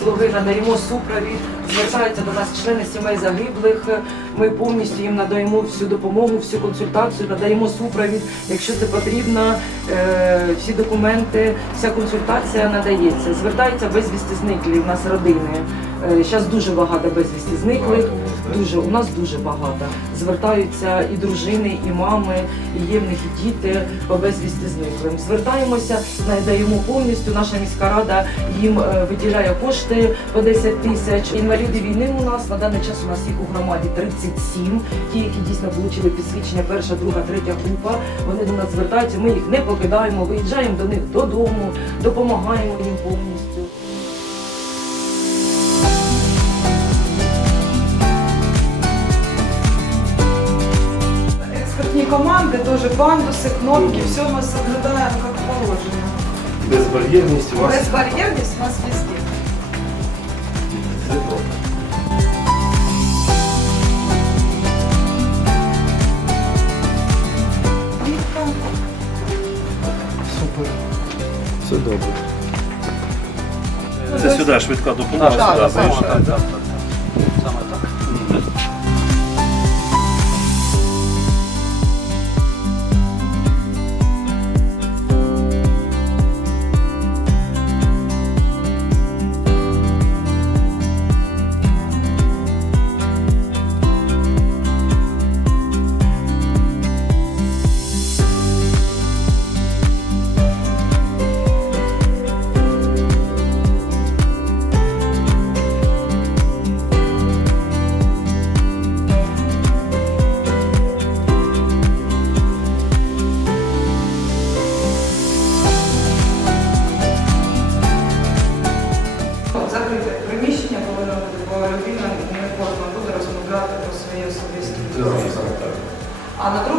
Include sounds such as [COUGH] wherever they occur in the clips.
послуги, надаємо супровід. Звертаються до нас члени сімей загиблих. Ми повністю їм надаємо всю допомогу, всю консультацію, надаємо супровід. Якщо це потрібно, е, всі документи, вся консультація надається. Звертаються безвісти зниклі. в нас родини. Зараз дуже багато безвісти зниклих. Дуже у нас дуже багато. Звертаються і дружини, і мами, і є в них і діти по безвісти зниклим. Звертаємося, надаємо повністю. Наша міська рада їм е, виділяє кошти по 10 тисяч. Інваліди війни у нас на даний час у нас їх у громаді 37. Ті, які дійсно отримали підсвідчення, перша, друга, третя група. Вони до нас звертаються. Ми їх не покидаємо, виїжджаємо до них додому, допомагаємо їм повністю. Экспертные команды, тоже пандусы, кнопки, все мы соблюдаем как положено. Безбар'єрність у вас Безбарьерность у нас везде. Плитка. супер. Все добре. Це сюди швидка допомога, Так, сюди так, заїжджає. Саме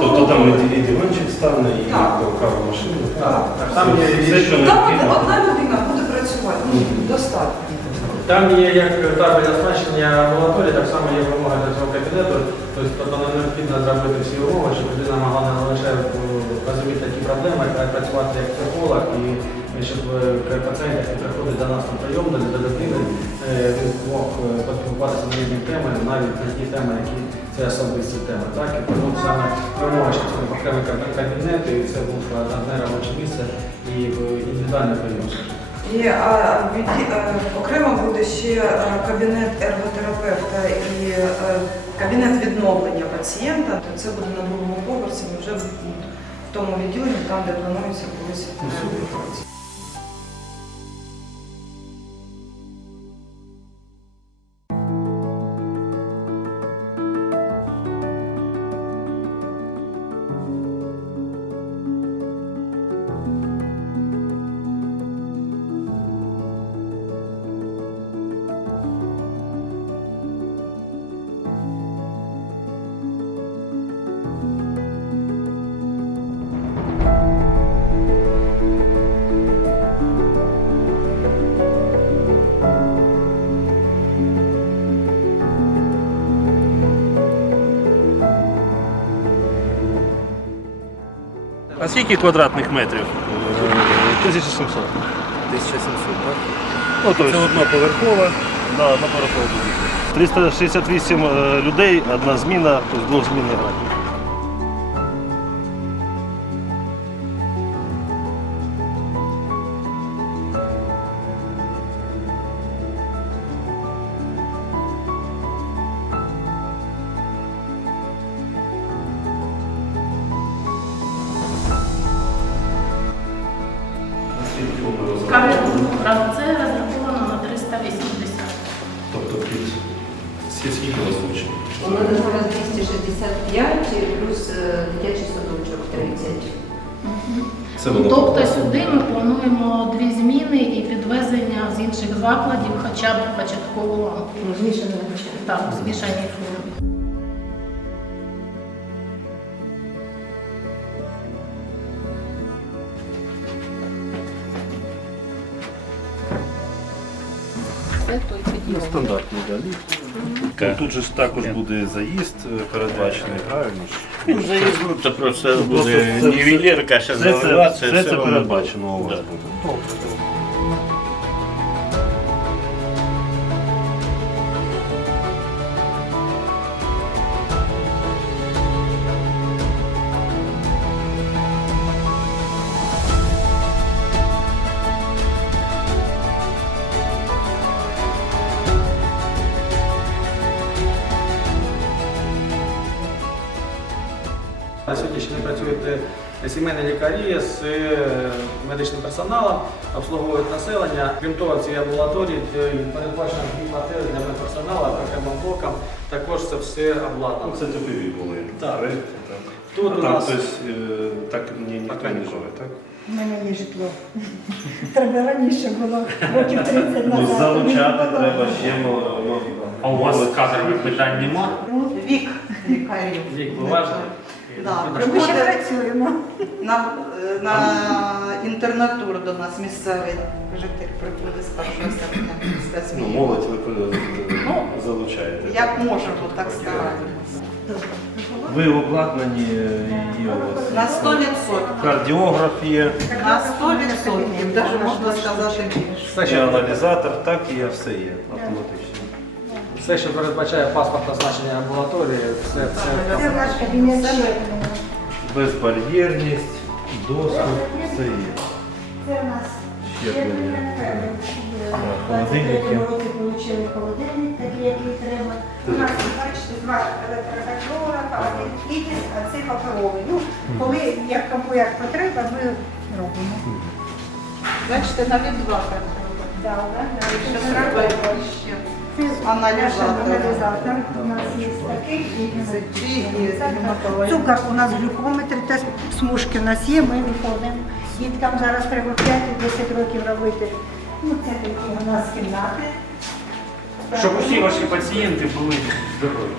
Тобто там і диванчик стане, і Так. каву машину. Так. Там є Все, що Там необхідно. одна людина буде працювати, ну, достатньо. Там є як табель оснащення амбулаторії, так само є вимога до цього кабінету. Тобто нам необхідно зробити всі умови, щоб людина могла не лише е, розуміти такі проблеми, а й працювати як психолог, і щоб е, пацієнт, який приходить до нас на прийом, до до людини, е, він мог е, поспілкуватися на різні теми, навіть на ті теми, які це особисті теми. Так? І тому саме це окремий кабінет, і це був одне робоче місце і е, індивідуальний прийом. І а, е, окремо буде ще е, кабінет ерготерапевта і е, кабінет відновлення пацієнта. То це буде на другому поверсі, ми вже в в тому відділенні, там, де планується колись А скільки квадратних метрів? 1700. 1700, так? Ну, тобто, це одноповерхова, да, одноповерхова будівля. 368 е, людей, одна зміна, тобто двохзмінний графік. Наскільки воно розраховано? це розраховано на 380. Тобто під скільки скільки у вас учнів? У мене зараз 265 плюс е, дитячий садочок 30. Це воно Тобто сюди ми плануємо дві зміни і підвезення з інших закладів, хоча б початково Ну, змішане навчання. так, у змішаній Це той Ну, підйом. стандартний да, ліфт. Ну, Тут же ж також буде заїзд е, передбачений, правильно ж? Ну, заїзну, це просто буде нівелірка, ще Все це, заливатися. все це передбачено у вас буде. Добре, добре. На сьогоднішній день працюють е, сімейні лікарі з е, медичним персоналом, обслуговують населення. Крім того, в цій амбулаторії передбачено дві квартири для медперсоналу окремим блоком. Також це все Ну, обладнано. це типові були. Так. Тут А у там нас хтось е, так ні, ніхто Пока не живе, так? У мене є житло. [LAUGHS] Треба раніше було, років 30 назад. Ну, залучати треба ще молоді. А у вас кадрових питань нема? Вік лікарів. вік поважний. Да, Ми ще приходять працюємо. на, на інтернатуру до нас місцевий житель приходить з першого серпня. з Ну, молодь ви е, залучаєте. Як можемо, так стараємося. Ви обладнані і у вас На 100%. кардіограф є, На 100%, навіть можна сказати більше. Все, і що, аналізатор, так і все є автоматично. Все, що передбачає паспорт означення амбулаторії, все, все. Це наш кабінет. Безбар'єрність, доступ, все є. Це у нас Щеплення. В Холодильники. 23 році отримали холодильник, такий, який треба. У нас, бачите, два електроконтролера, один кількість, а це паперовий. Ну, коли як кому як потреба, ми робимо. Бачите, навіть два так треба. Да, да, да. Ще треба треба. ще. Аналізатор. У нас є такий. І. Цукор у нас глюкометр, тест смужки у нас є, ми виходимо. Діткам зараз треба 5-10 років робити. Ну, це такі у нас кімнати. Щоб усі ваші пацієнти були здорові.